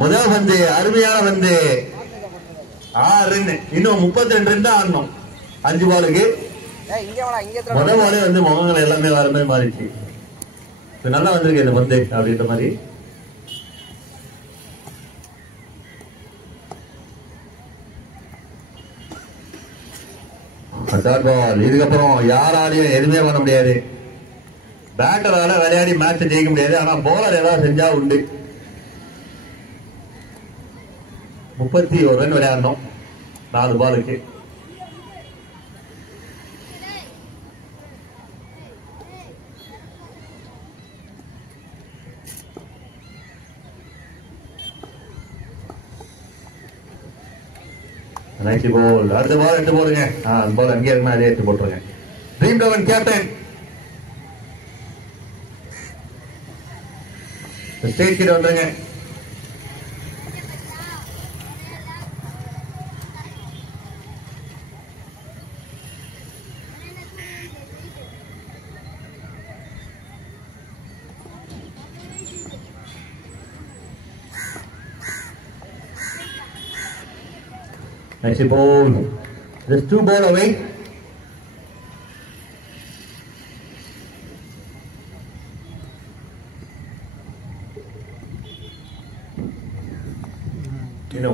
முதல் வந்து அருமையான வந்து 6 ரன், இன்னும் 32 ரன் தான் ஆடணும் 5 பாலுக்கு. முதல் பாலே வந்து முகங்கள் எல்லாமே வேற மாதிரி மாறிடுச்சு. நல்லா வந்திருக்கு இந்த பந்து அப்படின்ற மாதிரி. பால் இதுக்கப்புறம் யாராலையும் எதுவுமே பண்ண முடியாது. பேட்டரால விளையாடி மேட்ச் ஜெயிக்க முடியாது. ஆனா பவுலர் ஏதாவது செஞ்சா உண்டு. 31 ரன் விளையாடணும் 4 பாலுக்கு. போல் அடுத்த பால் எடுத்து போடுங்க. அந்த பால் அங்கே இருக்குன்னா அதே எடுத்து போட்டுருங்க. ட்ரீம் 11 கேப்டன் ஸ்டேட் கிட்ட வந்துருங்க. Nice ball. Just 2 ball away.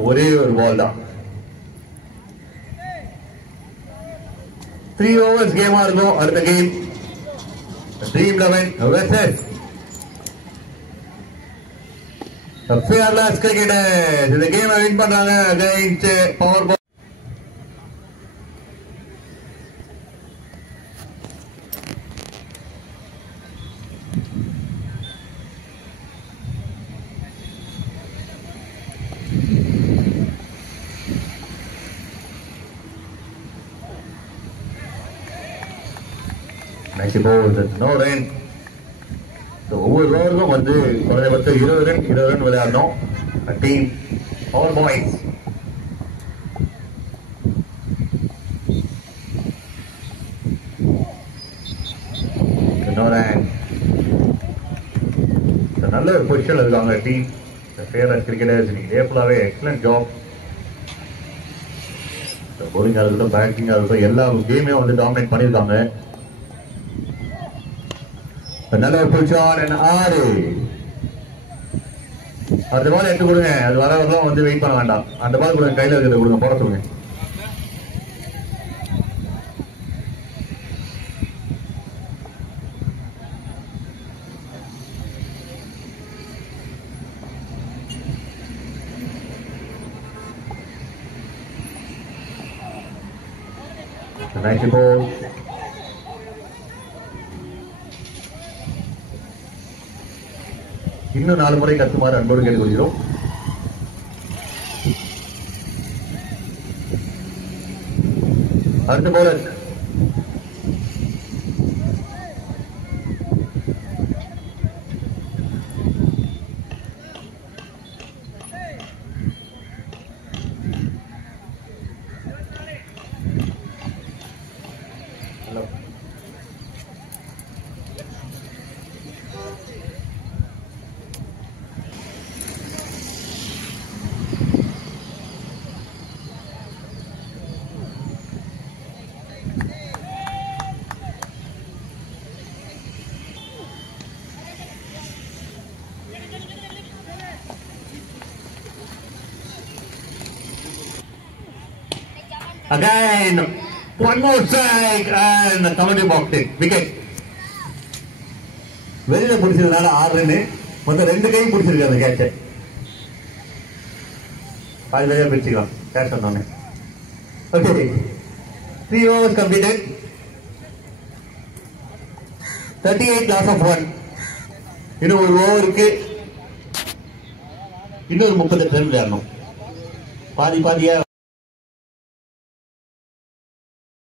ஒரே ஒரு பால் தான். 3 overs கேமா இருக்கும் அடுத்த game. Dream 11 versus Fearless Cricketers. இந்த கேம் வின் பண்றாங்க அகைன்ஸ்ட் பவர் பால். Nice ball. No rain. ஒவ்வொரு ஓவருக்கும் வந்து குறைந்தபட்சம் 20 ரன் விளையாடணும். Team all boys. நல்ல ஒரு பொசிஷன்ல இருக்காங்க டீம் ஃபேவரட் கிரிக்கெட்டர்ஸ். இதே ஃபுல்லாவே எக்ஸலன்ட் ஜாப். போலிங்கா இருக்கட்டும், பேட்டிங்கா இருக்கட்டும், எல்லா கேமையும் வந்து டாமினேட் பண்ணியிருக்காங்க. நல்ல ஒரு பொசிஷன் 6. அந்த பால் எடுத்து கொடுங்க. அது வர வரலாம் வந்து வெயிட் பண்ண வேண்டாம். அந்த பால் கொடுங்க, கையில இருக்கிறத கொடுங்க, போட சொல்லுங்க. Nice ball. இன்னும் 4 முறை கத்துமாறு அன்போடு கேட்டுக்கொள்கிறோம். அடுத்த bowler Again, one more strike and the commentary box take wicket. வெளியில பிடிச்சதுனால 6 ரன். மொத்தம் 2 கையும் பிடிச்சிருக்கு அந்த கேட்ச. பாதி வழியா பிடிச்சிக்கலாம் கேட்ச் பண்ணோன்னே. Okay, 3 overs completed. 38 loss of 1. இன்னும் ஒரு ஓவருக்கு இன்னொரு 38 ரன் விளையாடணும். பாதியா